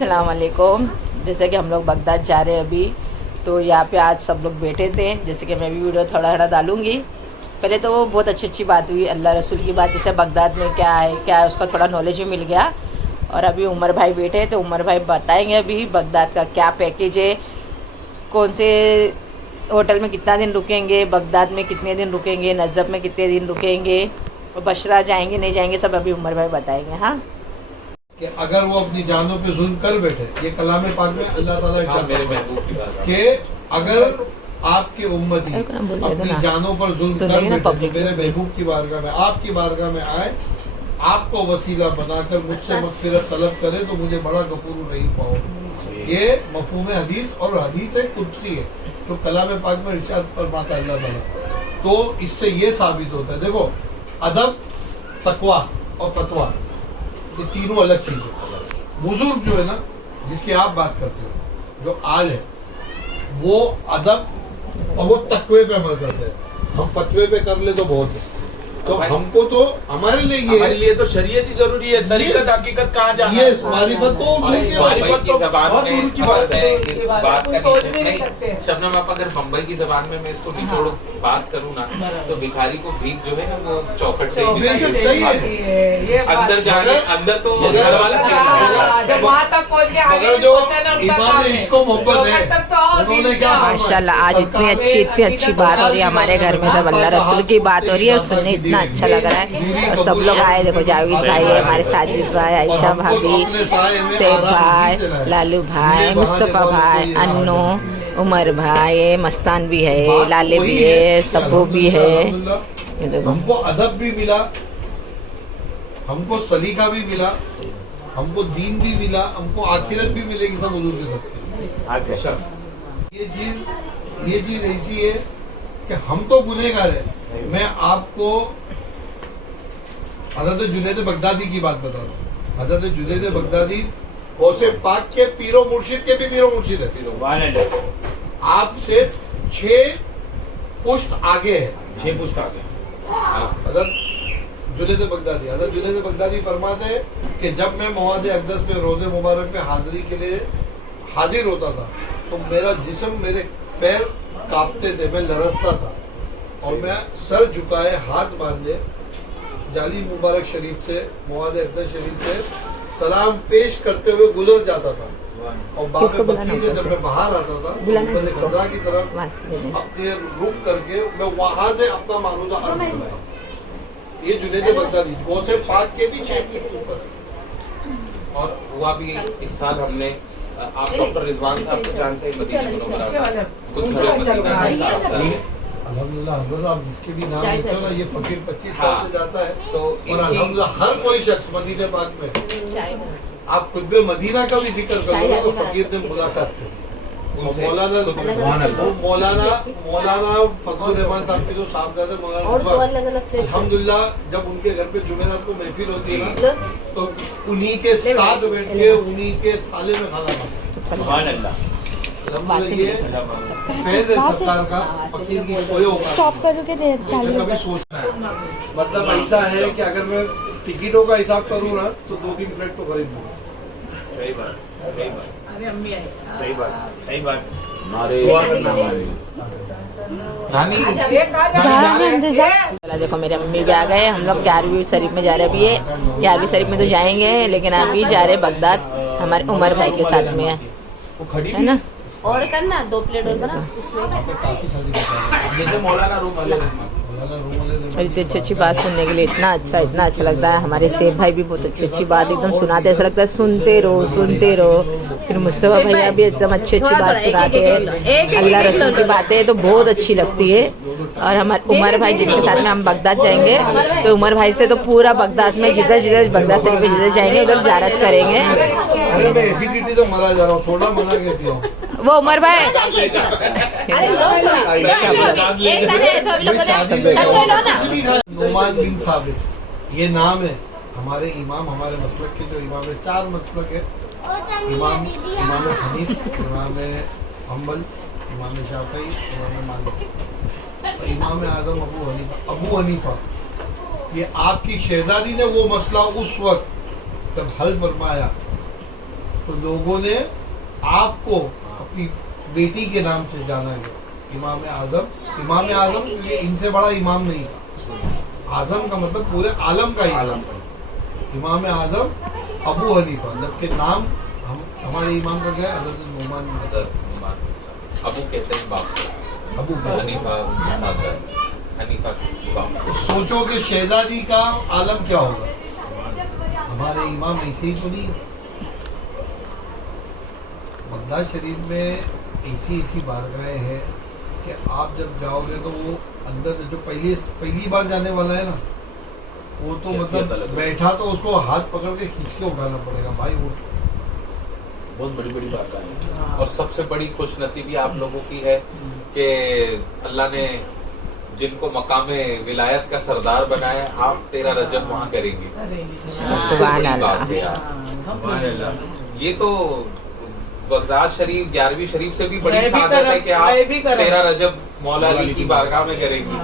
अस्सलाम वालेकुम। जैसे कि हम लोग बगदाद जा रहे हैं अभी, तो यहाँ पे आज सब लोग बैठे थे। जैसे कि मैं भी वीडियो थोड़ा थोड़ा डालूँगी। पहले तो वो बहुत अच्छी बात हुई, अल्लाह रसूल की बात, जैसे बगदाद में क्या है उसका थोड़ा नॉलेज भी मिल गया। और अभी उमर भाई बैठे, तो उमर भाई बताएंगे अभी बगदाद का क्या पैकेज है, कौन से होटल में कितना दिन रुकेंगे, बगदाद में कितने दिन रुकेंगे, नजब में कितने दिन रुकेंगे, और बशरा जाएंगे नहीं जाएंगे, सब अभी उमर भाई बताएंगे। हाँ, कि अगर वो अपनी जानों पे जुल्म कर बैठे, ये कलाम पाक में अल्लाह ताला इरशाद फरमाता है कि अगर आपके उम्मती अपनी जानों पर जुल्म कर बैठे तो मेरे महबूब की बारगाह में, आपकी बारगाह में आए, आपको वसीला बनाकर मुझसे मग़फ़िरत तलब करे तो मुझे बड़ा गफूर रहीम पाओ। ये मफ़हूम हदीस और हदीस कुदसी है, तो कलाम पाक में इरशाद फरमाता है अल्लाह ताला। तो इससे ये साबित होता है, देखो अदब, तकवा और फतवा, ये तीनों अलग चीज़ है। बुजुर्ग जो है ना, जिसकी आप बात करते हो, जो आल है, वो अदब और वो तकवे पे अमल करते हैं। हम फतवे पे कर ले तो बहुत है, तो हमको तो हमारे लिए तो शरीयत ही जरूरी है। तरीक़त हकीकत कहाँ जाना है, मारिफत तो मारिफत की ज़बान में की बात है। इस बात का शबनम आप अगर बम्बई की ज़बान में मैं इसको निचोड़ बात करूँ ना, तो भिखारी को भीख जो है ना वो चौखट से सही है। अंदर जाने, अंदर तो घर वाला जब वहाँ तक पहुँच गया, मगर जो इमाम इसको मोहब्बत है, उन्होंने क्या माशाल्लाह आज इतनी अच्छी बात हो रही है हमारे घर में, सब अल्लाह रसूल की बात हो रही है और सुनने इतना अच्छा लग रहा है। और सब लोग आए, देखो जावेद भाई है हमारे, साजिद भाई, आयशा भाभी, सेब भाई, लालू भाई, मुस्तफ़ा भाई, अन्नू, उमर भाई, मस्तान भी है, लाले भी है, सब्बू भी है। हमको अदब भी मिला, हमको सलीका भी मिला, हमको दीन भी मिला, हमको आखिरत भी मिलेगी सब हुजूर के साथ। ये चीज ऐसी है कि हम तो गुनहगार है। मैं आपको हज़रत जुनैद बगदादी की बात बता रहा हूँ। हज़रत जुनैद बगदादी गौसे पाक के पीरो मुर्शिद के भी पीरो मुर्शिद है। आपसे 6 पुश्त आगे है, 6 पुश्त आगे। हज़रत जुनैद बगदादी फरमाते हैं कि जब मैं मवाद अक़दस में रोज़े मुबारक में हाज़िरी के लिए हाजिर होता था तो मेरा जिस्म, मेरे पैर कांपते थे, मैं लरसता था, और मैं सर झुकाए हाथ बांधे जाली मुबारक शरीफ से, मवाद अक़दस शरीफ से सलाम पेश करते हुए गुजर जाता था। और बाबे बक्की से जब मैं बाहर आता था, खदरा की तरफ अपने रुक करके मैं वहाँ से अपना मारूदा अर्ज करता। ये जुनैद बगदादी गौसे पाक के भी 6 फुट ऊपर। और हुआ भी इस साल हमने, आप डॉक्टर रिजवान साहब को जानते हैं, मदीना मुनव्वरा खुद अल्हम्दुलिल्लाह हज़रत, आप जिसके भी नाम लेते हो ना, ये फकीर 25 साल से जाता है। तो और अल्हम्दुलिल्लाह हर कोई शख्स मदीने पाक में, आप खुद में मदीना का भी जिक्र करोगे तो फकीर ने मुलाकात की। मौलाना फजलुर रहमान साहब के जो साहबजादे मौलाना, अल्हम्दुलिल्लाह जब उनके घर पे जुमेरात को महफिल होती है ना, तो उन्हीं के साथ बैठ के उन्हीं के थाले में खाना खाते हैं। ये फैज़ है सरकार का, फकीर की कोई स्टॉप करोगे कभी सोचना है। मतलब ऐसा है कि अगर मैं टिकटों का हिसाब करूँ ना तो 2-3 प्लेट तो खरीद लूँ। सही बात। अरे अम्मी आई, सही बात। चला देखो मेरे अम्मी भी आ गए। हम लोग 11वीं शरीफ में जा रहे, अभी ये 11वीं शरीफ में तो जाएंगे, लेकिन अभी जा रहे बगदाद, हमारे उमर भाई के साथ में है ना। और करना 2 प्लेट और बना उसमें। काफी सारी जैसे मौलाना रूम वाले और इतनी अच्छी बात सुनने के लिए इतना अच्छा लगता है। हमारे सेब भाई भी बहुत अच्छी बात एकदम सुनाते, ऐसा लगता है सुनते रहो। फिर मुस्तफ़ा भैया भी एकदम अच्छी बात सुनाते हैं, अल्लाह रसूल की बातें तो बहुत अच्छी लगती है। और हमारे उमर भाई जिनके साथ में हम बगदाद जाएंगे, तो उमर भाई से तो पूरा बगदाद में जिधर बगदाद शरीफ में जिधर जाएंगे उधर ज़ियारत करेंगे। एसिडिटी से मरा जा रहा हूँ, सोडा मना के पियो। वो उमर भाई नुमान बिन साबित ये नाम है हमारे इमाम, हमारे मसलक के जो इमाम है, 4 मसलक है, इमाम हनीफ, इमाम हम्बल, इमाम शाफई, इमाम मालिक, इमाम आज़म अबू हनीफा। ये आपकी शहजादी ने वो मसला उस वक्त जब हल फरमाया तो लोगों ने आपको अपनी बेटी के नाम से जाना गया, इमाम आजम क्योंकि इनसे बड़ा इमाम नहीं था। आजम का मतलब पूरे आलम का इमाम, इमाम आजम अबू हनीफा, जबकि नाम हमारे इमाम का क्या है? हज़रत नुमान बिन बशीर। अबू कहते हैं बाप को, अबू हनीफा हनीफा बाप। तो सोचो कि शहजादी का आलम क्या होगा। हमारे इमाम ऐसे ही तो नहीं है। बगदाद शरीफ में ऐसी बारगाहें हैं कि आप जब जाओगे तो वो अंदर से जो पहली बार जाने वाला है ना, वो तो मतलब बैठा तो उसको हाथ पकड़ के खींच के उठाना पड़ेगा, भाई उठ। बहुत बड़ी बड़ी बात है। और सबसे बड़ी खुशनसीबी आप लोगों की है कि अल्लाह ने जिनको मकामे विलायत का सरदार बनाया, आप 13 रजब वहाँ करेंगे। सबसे बड़ी बात है यार। ये तो बगदाद शरीफ 11वीं शरीफ से भी बड़ी सादत है कि आप 13 रजब मौला अली की बारगाह में करेंगे।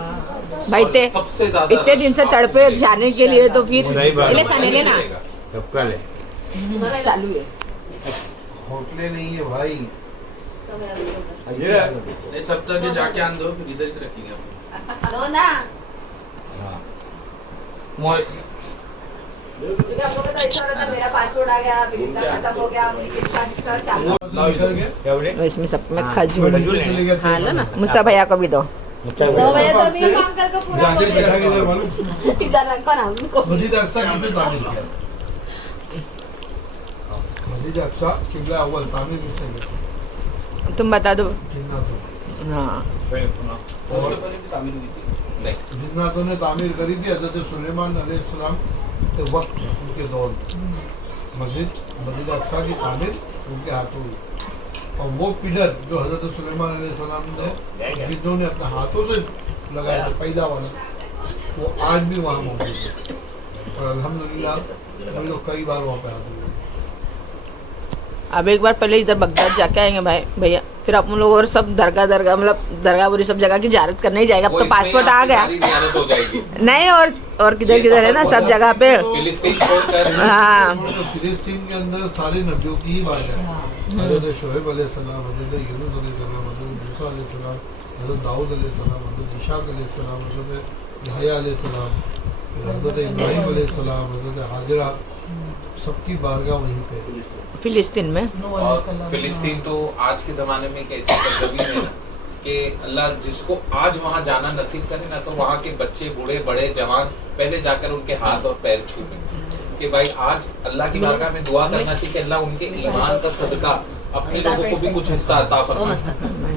भाई सबसे ज्यादा इतने दिन से तड़पे जाने के लिए, तो फिर ले सामने लेना चालू है। होटलें नहीं है भाई, ये सब तक जाके आन दो, फिर इधर ही रखेंगे दो ना। क्योंकि हम लोग का तो ऐसा हो रहा था, मेरा पासपोर्ट आ गया, फिर इतना खत्म हो गया, किसका चालू। वो निकल गए, इसमें सब में खजूर। चले गए। हाँ लो ना। मुस्ता भैया को भी दो। दो बजे तो भी काम करके पूरा जाके बैठा किधर मालूम? इधर रखो ना उनको। मस्जिद अक्सा किसने तामीर किया? मस्जिद अक्सा किबला अव्वल तामीर किसने किया? तुम बता दो। जिन्नातों। हाँ, और नहीं। जिन्नातों ने तामीर करी थी हज़रत सुलेमान अलैहिस्सलाम के वक्त में, उनके दौर में मस्जिद अक्सा की तामीर उनके हाथों हुई। और वो पिलर जो हज़रत सुलेमान अलैहिस्सलाम ने जिन्होंने अपने हाथों से लगाया था, पहला वाला, वो आज भी वहाँ मौजूद है। और अल्हम्दुलिल्लाह हम लोग कई बार वहाँ पे आते हैं। अब एक बार पहले इधर बगदाद जाके आएंगे भाई भैया, फिर आप लोग और सब दरगाह मतलब दरगाह बुरी सब जगह की ज़ियारत करने ही जाएगा। अब तो पासपोर्ट आ गया हो जाएगी। नहीं, और किधर है ना सब जगह पे। फिलिस्तीन छोड़कर हाँ, फिलिस्तीन के अंदर सारे नबियों की ही बात है। हज़रत शोएब अलैहिस्सलाम, हज़रत यूनुस अलैहिस्सलाम, हज़रत मूसा अलैहिस्सलाम, हज़रत दाऊद अलैहिस्सलाम, हज़रत इशाक अलैहिस्सलाम, हज़रत यहया अलैहिस्सलाम, हज़रत इब्राहीम अलैहिस्सलाम, हज़रत हाजरा, सबकी बारगाह वहीं पे फिलिस्तीन में। और फिलिस्तीन तो आज के ज़माने में एक ऐसी सरजमीन है ना कि अल्लाह जिसको आज वहाँ जाना नसीब करे ना, तो वहाँ के बच्चे, बूढ़े, बड़े, जवान पहले जाकर उनके हाथ और पैर छूएं कि भाई आज अल्लाह की बारगाह में दुआ करना चाहिए कि अल्लाह उनके ईमान का सदका अपने लोगों को भी कुछ हिस्सा अता फरमाए।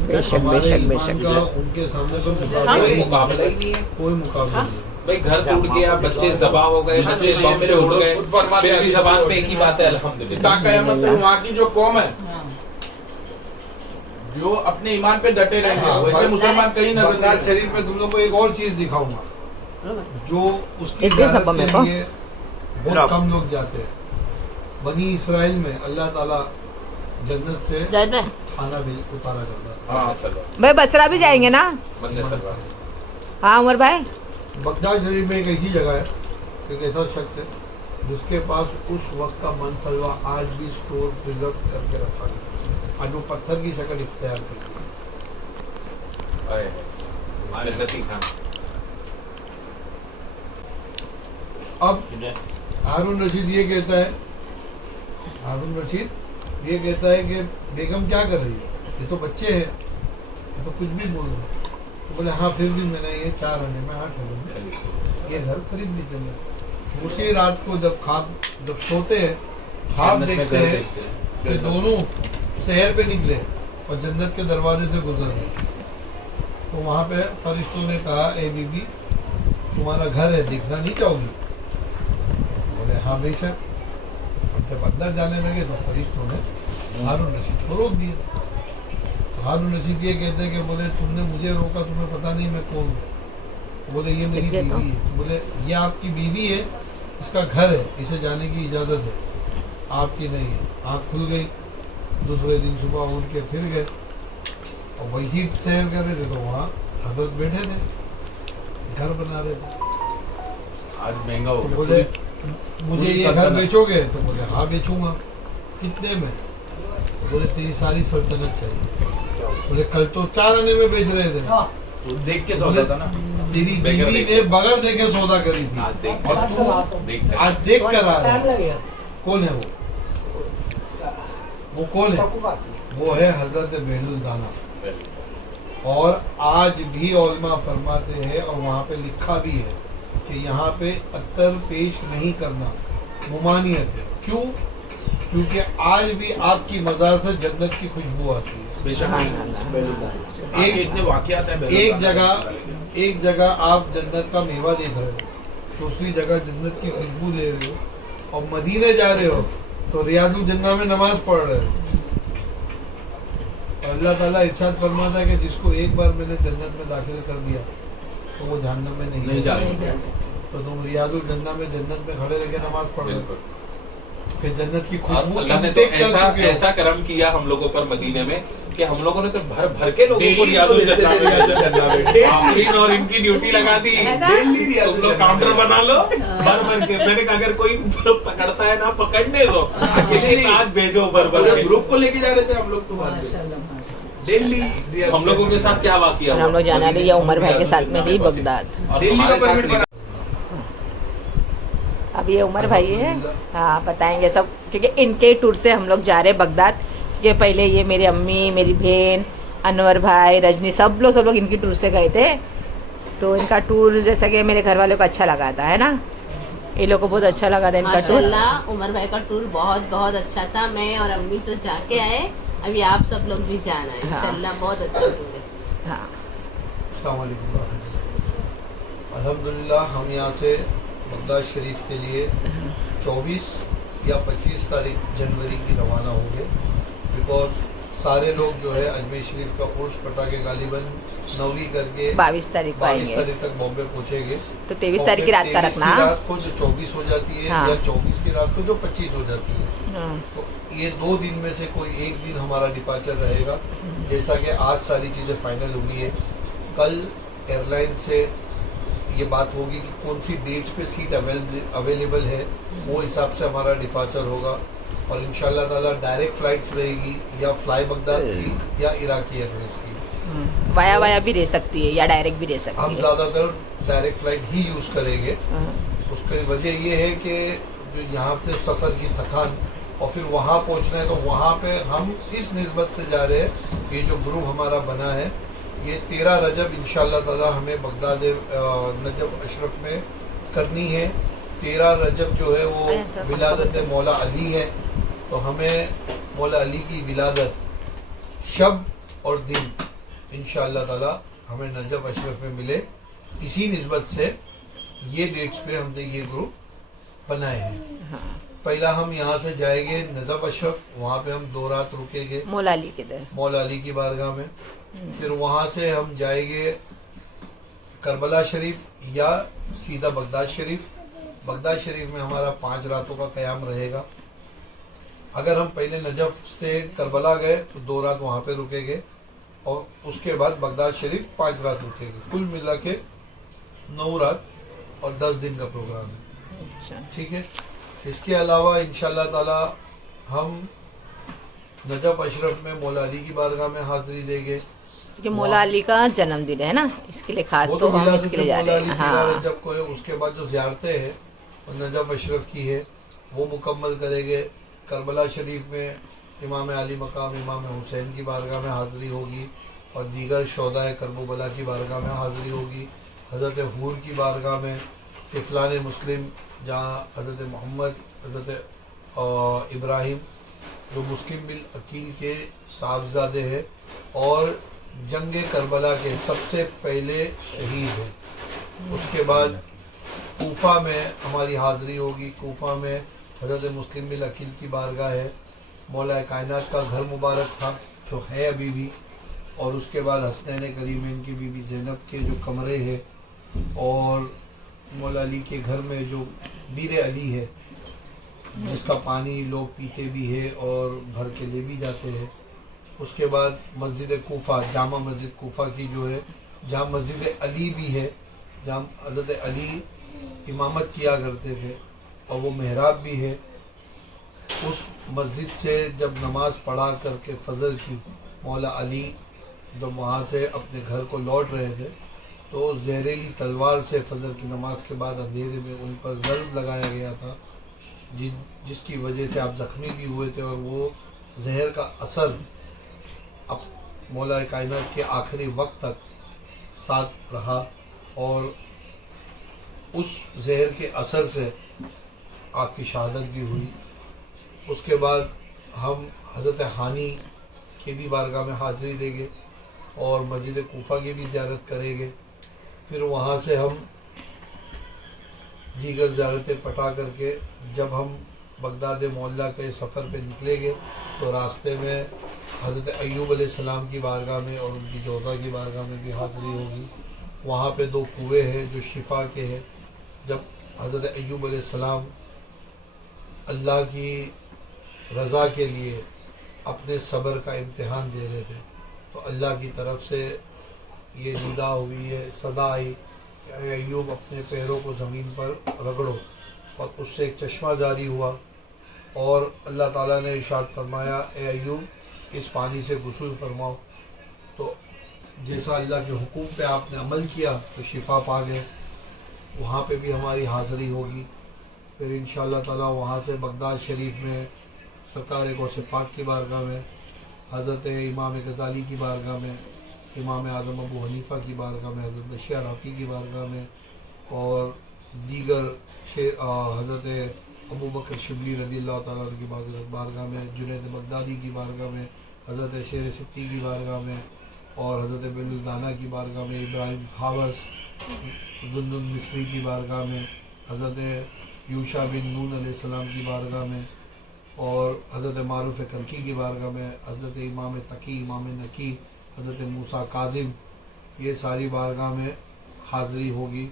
बेशक बेशक बेशक। उनके सामने कोई मुकाबला ही नहीं है। कोई मुकाबला नहीं है। भाई घर टूट गया, बच्चे जबा हो गए, बच्चे बम से उड़ गए, फिर भी जबान पे एक ही बात है अल्हम्दुलिल्लाह। मतलब वहाँ की जो कौम है जो अपने ईमान पे डटे रहेंगे, वैसे मुसलमान कहीं नजर बगदाद नहीं। शरीफ में तुम लोग को एक और चीज दिखाऊंगा जो उसकी एक ज़ियारत दफा मेरे के को। लिए बहुत कम लोग जाते हैं। बनी इसराइल में अल्लाह ताला जन्नत से खाना भी उतारा करता है। हाँ सल्लल्लाहु भाई बसरा भी जाएंगे ना? बंदे सल्लल्लाहु। हाँ उमर भाई। बगदाद शरीफ में एक ऐसी जगह है, एक ऐसा शख्स है जिसके पास उस वक्त का मनसलवा आज भी स्टोर प्रिजर्व करके रखा गया, आज वो पत्थर की शक्ल इख्तियार कर आए जन्नती खान। अब हारून रशीद ये कहता है, हारून रशीद ये कहता है कि बेगम क्या कर रही है, ये तो बच्चे हैं, ये तो कुछ भी बोल रहे हैं। तो बोले हाँ फिर भी मैंने ये 4 आने में 8 आने में ये घर खरीद ली चाहिए। उसी रात को जब सोते हैं ख्वाब देखते हैं कि दोनों शहर पे निकले और जन्नत के दरवाजे से गुजर रहे। तो वहाँ पे फरिश्तों ने कहा, ए बीबी तुम्हारा घर है, देखना नहीं चाहोगी? बोले हाँ बेशक। जब अंदर जाने लगे तो फरिश्तों ने हारून रशीद को रोक दिया। हारून रशीद ये कहते हैं कि बोले तुमने मुझे रोका, तुम्हें पता नहीं मैं कौन हूँ? बोले ये मेरी बीवी है। बोले ये आपकी बीवी है, इसका घर है, इसे जाने की इजाज़त है, आपकी नहीं है। आँख खुल गई। दूसरे दिन सुबह उठ के फिर गए और वैसी सैर कर रहे थे तो वहाँ हजरत बैठे थे, घर बना रहे थे। आज महंगा हो तो गया। बोले मुझे ये घर बेचोगे? तो बोले हाँ बेचूंगा। कितने में? बोले तेरी सारी सल्तनत चाहिए। बोले कल तो 4 आने में बेच रहे थे। तो देख के सौदा था ना। तेरी बीवी ने बगैर देखे सौदा करी थी आज देख और तू आज देख कर आ रहा है। कौन है वो कौन है? वो है हजरत बेनुल दाना। और आज भी उलमा फरमाते हैं और वहाँ पे लिखा भी है कि यहाँ पे अत्तर पेश नहीं करना मुमानियत है। क्यों? क्योंकि आज भी आपकी मज़ार से जन्नत की खुशबू आती है। इतने वाक़यात हैं। एक जगह आप जन्नत का मेवा देख रहे हो, दूसरी जगह जन्नत की खुशबू ले रहे हो, और मदीने जा रहे हो तो रियाजुल जन्नत में नमाज पढ़ रहे हो। अल्लाह ताला इरशाद फरमाता है कि जिसको एक बार मैंने जन्नत में दाखिल कर दिया तो वो जहन्नम में नहीं जा सकता। तो तुम रियाजुल जन्नत में खड़े रह के नमाज पढ़ रहे हो, फिर जन्नत की खुशबू अल्लाह ने तो ऐसा करम किया हम लोगों पर मदीने में कि हम लोगों ने तो भर भर के लोगों को रियाजुल जन्नत में आफरीन और इनकी ड्यूटी लगा दी। तुम लोग काउंटर बना लो भर भर के। मैंने कहा अगर कोई पकड़ता है ना पकड़ने दो, लेकिन आज भेजो भर भर के। ग्रुप को लेके जा रहे थे हम लोग तो दिल्ली। हम लोगों के साथ क्या वाकया हम लोग जाना रही उमर भाई के साथ में ही बगदाद। अब ये उमर भाई है, हाँ बताएंगे सब, क्योंकि इनके टूर से हम लोग जा रहे हैं बगदाद। कि पहले ये मेरी अम्मी, मेरी बहन, अनवर भाई, रजनी, सब लोग इनकी टूर से गए थे। तो इनका टूर जैसा कि मेरे घर वालों को अच्छा लगा था, है ना? ये लोग को बहुत अच्छा लगा था इनका टूर। माशाल्लाह उमर भाई का टूर बहुत बहुत अच्छा था। मैं और अम्मी तो जाके आए, अभी आप सब लोग भी जाना है। इंशाल्लाह बहुत अच्छा टूर है। हाँ, अस्सलाम वालेकुम। अल्हम्दुलिल्लाह हम यहाँ से बगदाद शरीफ के लिए 24 या 25 तारीख जनवरी की रवाना होंगे। बिकॉज सारे लोग जो है अजमेर शरीफ का उर्स पटाखे गालिबन 9वीं करके 22 तारीख को 22 आएंगे। तारीख तक बॉम्बे पहुँचेंगे। तो 23 तारीख की रात का 23 रखना। की रात को जो 24 हो जाती है, हाँ। या 24 की रात को जो 25 हो जाती है। हाँ, तो ये 2 दिन में से कोई एक दिन हमारा डिपार्चर रहेगा। जैसा कि आज सारी चीज़ें फाइनल हुई है, कल एयरलाइन से ये बात होगी कि कौन सी डेट्स पे सीट अवेलेबल है, वो हिसाब से हमारा डिपार्चर होगा। और इंशाल्लाह ताला डायरेक्ट फ्लाइट्स रहेगी या फ्लाई बगदाद की या इराकी एयरवेज की। वाया भी रह सकती है या डायरेक्ट भी रह सकती हम है। ज़्यादातर डायरेक्ट फ्लाइट ही यूज़ करेंगे। हाँ, उसकी वजह ये है कि जो यहाँ से सफ़र की थकान और फिर वहाँ पहुँचना है, तो वहाँ पे हम इस निस्बत से जा रहे हैं। ये जो ग्रुप हमारा बना है, ये 13 रजब इंशाल्लाह ताला हमें बगदाद नजफ अशरफ में करनी है। 13 रजब जो है वो विलादत मौला अली है, तो हमें मौला अली की विलादत शब और दिन इंशाअल्लाह ताला हमें नजफ अशरफ में मिले। इसी निस्बत से ये डेट्स पे हमने ये ग्रुप बनाए हैं। पहला हम यहाँ से जाएंगे नजफ अशरफ, वहाँ पे हम 2 रात रुकेंगे मौला अली के दर। मौला अली की बारगाह में। फिर वहाँ से हम जाएंगे करबला शरीफ या सीधा बगदाद शरीफ। बगदाद शरीफ में हमारा 5 रातों का क़याम रहेगा। अगर हम पहले नजफ से करबला गए तो 2 रात वहाँ पे रुकेंगे और उसके बाद बगदाद शरीफ 5 रात रुकेंगे। कुल मिला के 9 रात और 10 दिन का प्रोग्राम है। अच्छा, ठीक है। इसके अलावा इंशाल्लाह ताला हम नजफ अशरफ में मौला अली की बारगाह में हाजिरी देंगे, क्योंकि मौला अली का जन्मदिन है ना, इसके लिए खास वो तो हम विलादत इसके लिए जा मौला रहे अली हैं। 13 हाँ, रजब को है। उसके बाद जो ज़ियारतें हैं वो नजफ अशरफ की है, वो मुकम्मल करेंगे। करबला शरीफ में इमाम अली मकाम इमाम हुसैन की बारगाह में हाज़िरी होगी और दीगर शोदाए करबला की बारगाह में हाज़िरी होगी। हज़रत हूर की बारगाह में तिफलान मुस्लिम, जहाँ हज़रत मोहम्मद, हज़रत इब्राहिम जो मुस्लिम बिल अकील के साहबजादे हैं और जंग करबला के सबसे पहले शहीद हैं। उसके बाद कूफा में हमारी हाज़िरी होगी। कूफा में हज़रत मुस्लिम बिल अकील की बारगाह है, मौला कायनात का घर मुबारक था जो है अभी भी। और उसके बाद हसनैन करीमैन की बीबी ज़ैनब के जो कमरे हैं और मौला अली के घर में जो बीर अली है जिसका पानी लोग पीते भी है और भर के ले भी जाते हैं। उसके बाद मस्जिद कूफा, जामा मस्जिद कूफा की जो है, जहाँ मस्जिद अली भी है, जहाँ हज़रत अली इमामत किया करते थे और वो मेहराब भी है, उस مسجد سے جب نماز پڑھا کر کے فجر کی مولا علی جب وہاں سے اپنے گھر کو لوٹ رہے تھے تو زہریلی تلوار سے فجر کی نماز کے بعد اندھیرے میں ان پر ضرب لگایا گیا تھا، جس کی وجہ سے آپ زخمی بھی ہوئے تھے، اور وہ زہر کا اثر اب مولا کائنات کے آخری وقت تک ساتھ رہا، اور اس زہر کے اثر سے آپ کی شہادت بھی ہوئی۔ اس کے بعد ہم حضرت حانی کی بھی بارگاہ میں حاضری دیں گے اور مسجد کوفہ کی بھی زیارت کریں گے، پھر وہاں سے ہم دیگر زیارتیں پٹا کر کے جب ہم بغداد معلیٰ کے سفر پہ نکلیں گے تو راستے میں حضرت ایوب علیہ السلام کی بارگاہ میں اور ان کی جوزہ کی بارگاہ میں بھی حاضری ہوگی۔ وہاں پہ 2 کنویں ہیں جو شفا کے ہیں۔ جب حضرت ایوب علیہ السلام اللہ کی رضا کے لیے اپنے صبر کا امتحان دے رہے تھے تو اللہ کی طرف سے یہ ندا ہوئی ہے، صدا آئی کہ اے ایوب اپنے پیروں کو زمین پر رگڑو، اور اس سے ایک چشمہ جاری ہوا، اور اللہ تعالیٰ نے ارشاد فرمایا اے ایوب اس پانی سے غسل فرماؤ، تو جیسا اللہ کے حکم پہ آپ نے عمل کیا تو شفا پا گئے۔ وہاں پہ بھی ہماری حاضری ہوگی۔ پھر انشاءاللہ تعالیٰ وہاں سے بغداد شریف میں سرکار غوث پاک کی بارگاہ میں، حضرت امام غزالی کی بارگاہ میں، امام اعظم ابو حنیفہ کی بارگاہ میں، حضرت بشیر رافی کی بارگاہ میں، اور دیگر حضرت ابو بکر شبلی رضی اللہ تعالیٰ عنہ کی بارگاہ میں، جنید بغدادی کی بارگاہ میں، حضرت شیر سبتی کی بارگاہ میں، اور حضرت بیل الدانہ کی بارگاہ میں، ابراہیم حافظ ذوالنون مصری کی بارگاہ میں، حضرت یوشع بن نون علیہ السلام کی بارگاہ میں، اور حضرت معروف کرکی کی بارگاہ میں، حضرت امام تقی، امام نقی، حضرت موسیٰ کاظم، یہ ساری بارگاہ میں حاضری ہوگی۔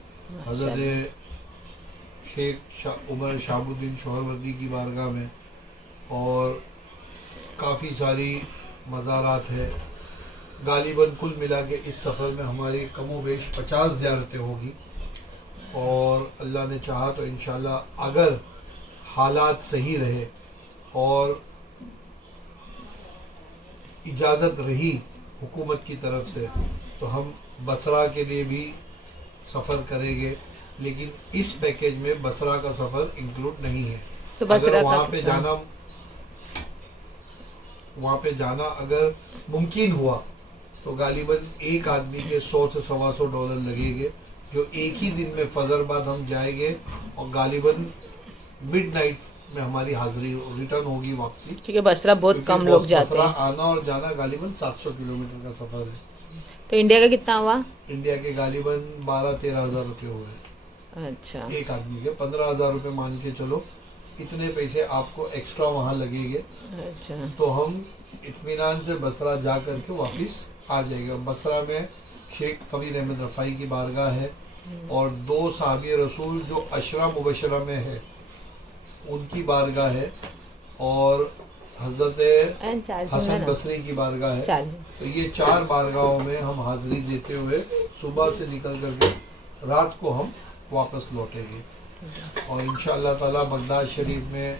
حضرت شیخ عمر شہاب الدین شہروردی کی بارگاہ میں، اور کافی ساری مزارات ہے۔ غالباً کل ملا کے اس سفر میں ہماری کم و بیش 50 زیارتیں ہوگی، اور اللہ نے چاہا تو انشاءاللہ اگر حالات صحیح رہے اور اجازت رہی حکومت کی طرف سے تو ہم بصرہ کے لیے بھی سفر کریں گے، لیکن اس پیکیج میں بصرہ کا سفر انکلوڈ نہیں ہے۔ تو بصرہ اگر وہاں پہ جانا اگر ممکن ہوا تو غالباً ایک آدمی کے $100 سے $125 لگیں گے، جو ایک ہی دن میں فجر بعد ہم جائیں گے، اور غالباً مڈ نائٹ میں ہماری حاضری ریٹرن ہوگی واپسی، کیونکہ بصرہ بہت کم لوگ جاتے بصرہ ہیں۔ آنا اور جانا غالباً 700 کلومیٹر کا سفر ہے۔ تو انڈیا کا کتنا ہوا؟ انڈیا کے غالباً 12-13 ہزار روپے ہوئے اچھا، ایک آدمی کے۔ 15,000 روپے مان کے چلو، اتنے پیسے آپ کو ایکسٹرا وہاں لگیں گے، اچھا، تو ہم اطمینان سے بصرہ جا کر کے واپس آ جائے گا۔ بصرہ میں شیخ کبیر احمد رفاعی کی بارگاہ ہے، اور 2 صحابی رسول جو عشرہ مبشرہ میں ہے ان کی بارگاہ ہے، اور حضرت حسن بصری کی بارگاہ ہے۔ تو یہ 4 بارگاہوں میں ہم حاضری دیتے ہوئے صبح سے نکل کر کے رات کو ہم واپس لوٹیں گے، اور انشاءاللہ تعالیٰ بغداد شریف میں،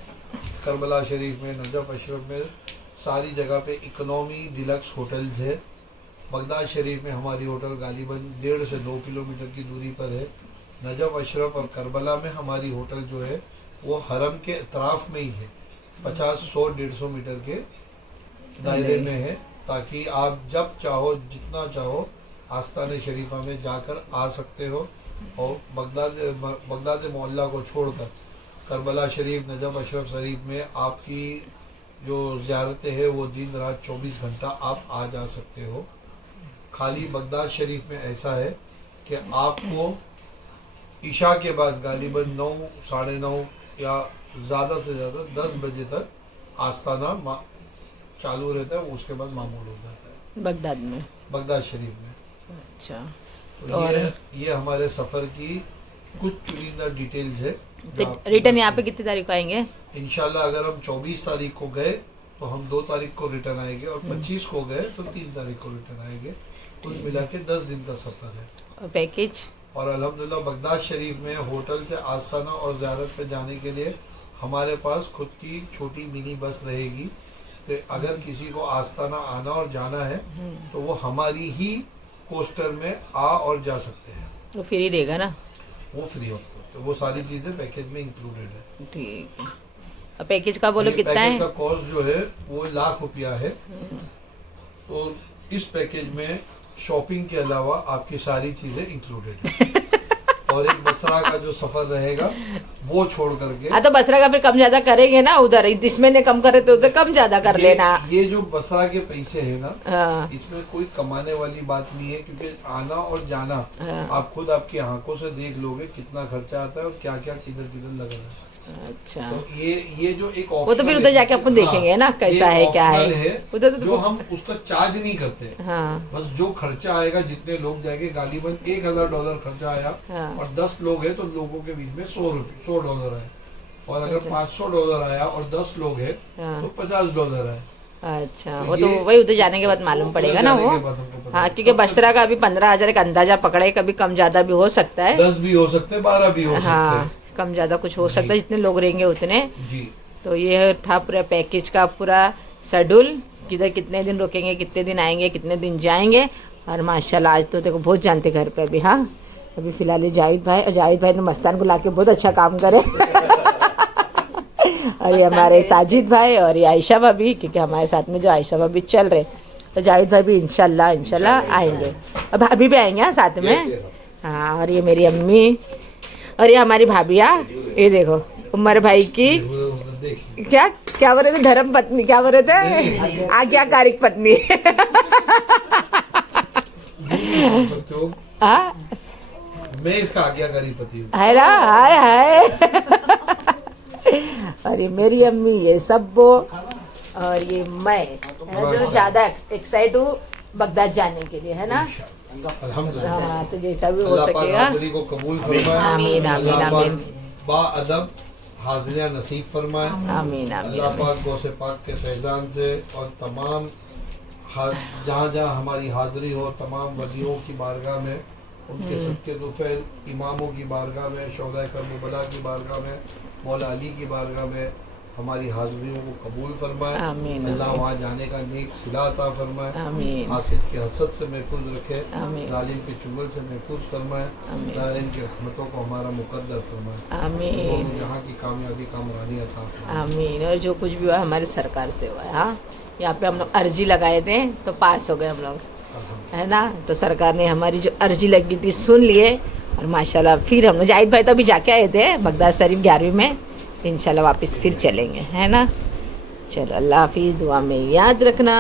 کربلا شریف میں، نجف اشرف میں ساری جگہ پہ اکنامی ڈیلکس ہوٹلز ہے۔ بغداد شریف میں ہماری ہوٹل غالباً 1.5 سے 2 کلومیٹر کی دوری پر ہے۔ نجف اشرف اور کربلا میں ہماری ہوٹل جو ہے وہ حرم کے اطراف میں ہی ہے، 50, 100, 150 میٹر کے دائرے میں ہے، تاکہ آپ جب چاہو جتنا چاہو آستانہ شریفہ میں جا کر آ سکتے ہو، اور بغداد معلیٰ کو چھوڑ کر کربلا شریف، نجف اشرف شریف میں آپ کی جو زیارتیں ہیں وہ دن رات 24 گھنٹہ آپ آ جا سکتے ہو۔ خالی بغداد شریف میں ایسا ہے کہ آپ کو عشاء کے بعد غالباً 9, 9:30 یا زیادہ سے زیادہ 10 بجے تک آستانہ چالو رہتا ہے، اس کے بعد معمول ہو جاتا ہے بغداد میں، بغداد شریف میں۔ اچھا، تو یہ ہمارے سفر کی کچھ چنندہ ڈیٹیلز ہے۔ ریٹرن یہاں پہ کتنی تاریخ کو آئیں گے؟ انشاءاللہ اگر ہم 24 تاریخ کو گئے تو ہم 2 تاریخ کو ریٹرن آئیں گے، اور 25 کو گئے تو 3 تاریخ کو ریٹرن آئیں گے۔ کل ملا کے 10 دن کا سفر ہے، اور پیکیج؟ اور الحمدللہ بغداد شریف میں ہوٹل سے آستانہ اور زیارت پہ جانے کے لیے हमारे पास खुद की छोटी मिनी बस रहेगी, तो अगर किसी को आस्ताना आना और जाना है तो वो हमारी ही कोस्टर में आ और जा सकते हैं, वो फ्री रहेगा ना? वो फ्री ऑफ कॉस्ट, तो वो सारी चीजें पैकेज में इंक्लूडेड है। ठीक है। और पैकेज का बोलो ये कितना पैकेज है? का कॉस्ट जो है वो ₹1,00,000 है। तो इस पैकेज में शॉपिंग के अलावा आपकी सारी चीजें इंक्लूडेड है और एक बसरा का जो सफर रहेगा वो छोड़ करके हाँ, तो बसरा का फिर कम ज्यादा करेंगे ना, उधर इसमें ने कम करे तो उधर कम ज्यादा कर लेना। ये जो बसरा के पैसे है ना, हाँ, इसमें कोई कमाने वाली बात नहीं है, क्योंकि आना और जाना हाँ। आप खुद आपकी आंखों से देख लोगे कितना खर्चा आता है और क्या क्या किधर किधर लग रहा है। अच्छा, तो ये जो एक वो तो फिर optional उधर है, जाके अपन देखेंगे ना कैसा ये है क्या है। optional उधर तो जो हम उसका चार्ज नहीं करते, हाँ, बस जो खर्चा आएगा, जितने लोग जाएंगे, गालिबन $1,000 खर्चा आया हाँ। और 10 लोग हैं तो लोगों के बीच में $100 है, और अगर अच्छा। $500 आया और 10 लोग हैं हाँ। तो $50 है। अच्छा, तो वो तो ये- वही उधर जाने के बाद मालूम उधर पड़ेगा ना जाने वो। के बाद हमको पता हाँ, चलेगा। क्योंकि बसरा का अभी 15,000 का अंदाजा पकड़े, कभी कम ज्यादा भी हो सकता है। 10 भी हो सकते हैं, 12 भी हो सकते हाँ, हैं। कम ज्यादा कुछ हो सकता है, जितने लोग रहेंगे उतने। जी, तो ये था पूरा पैकेज का पूरा शेड्यूल, किधर कितने दिन रुकेंगे, कितने दिन आएंगे, कितने दिन जाएंगे। और माशाल्लाह आज तो देखो बहुत जानते घर पे अभी। हाँ, अभी फिलहाल ये जावेद भाई, और जावेद भाई ने मस्तान को लाके बहुत अच्छा काम करे और ये हमारे साजिद भाई और ये आयशा भाभी, क्योंकि हमारे साथ में जो आयशा भाभी चल रहे, तो जावेद भाई भी इंशाल्लाह आएंगे, और भाभी भी आएंगे हाँ, साथ में। हाँ, और ये मेरी अम्मी और ये हमारी भाभिया, ये देखो उमर भाई की उधर देखिए। क्या बोल रहे थे, धर्म पत्नी, क्या बोल रहे थे, आज्ञाकारिक पत्नी बोल सकते हो, हाँ, मैं इसका आज्ञाकारी पति हूँ। है ना, हाय और ये मेरी अम्मी, ये सब्बो, और ये मैं, है ना, जो ज्यादा एक्साइट हूँ बगदाद जाने के लिए, है ना। अल्हम्दुलिल्लाह। हाँ, तो जैसा भी हो अल्लाह पाक सकेगा। हाज़िरी को कबूल फरमाए। आमीन, आमीन, अल्लाह पाक आमीन। बाअदब हाज़िरियाँ नसीब फरमाए। आमीन, आमीन, अल्लाह पाक गौसे पाक के फैज़ान से और तमाम जहाँ जहाँ हमारी हाज़िरी हो, तमाम वलियों की बारगाह में, उनके सदके दुफ़ैल इमामों की बारगाह में, शोहदाए करबला की बारगाह में, मौला अली की बारगाह में हमारी हाज़िरियों को कबूल फरमाए। आमीन, अल्लाह आमीन। वहाँ जाने का नेक सिला अता फरमाए। आमीन, हासिद के हसद से महफूज रखे, आमीन। जालिम के चुगल से महफूज फरमाए, आमीन। दारिन की रहमतों को हमारा मुकद्दर फरमाए। आमीन, दोनों जहाँ की कामयाबी कामरानी अता फरमाए। आमीन। और जो कुछ भी हुआ हमारी सरकार से हुआ है। हाँ, यहाँ पे हम लोग अर्जी लगाए थे तो पास हो गए हम लोग, अल्हम्दुलिल्लाह। है ना। तो सरकार ने हमारी जो अर्जी लगी थी सुन लिए, और माशाल्लाह फिर हम लोग, जाहिद भाई तो अभी जाके आए थे बगदाद शरीफ 11वीं में, इंशाल्लाह वापस फिर चलेंगे, है ना। चलो, अल्लाह हाफिज़, दुआ में याद रखना।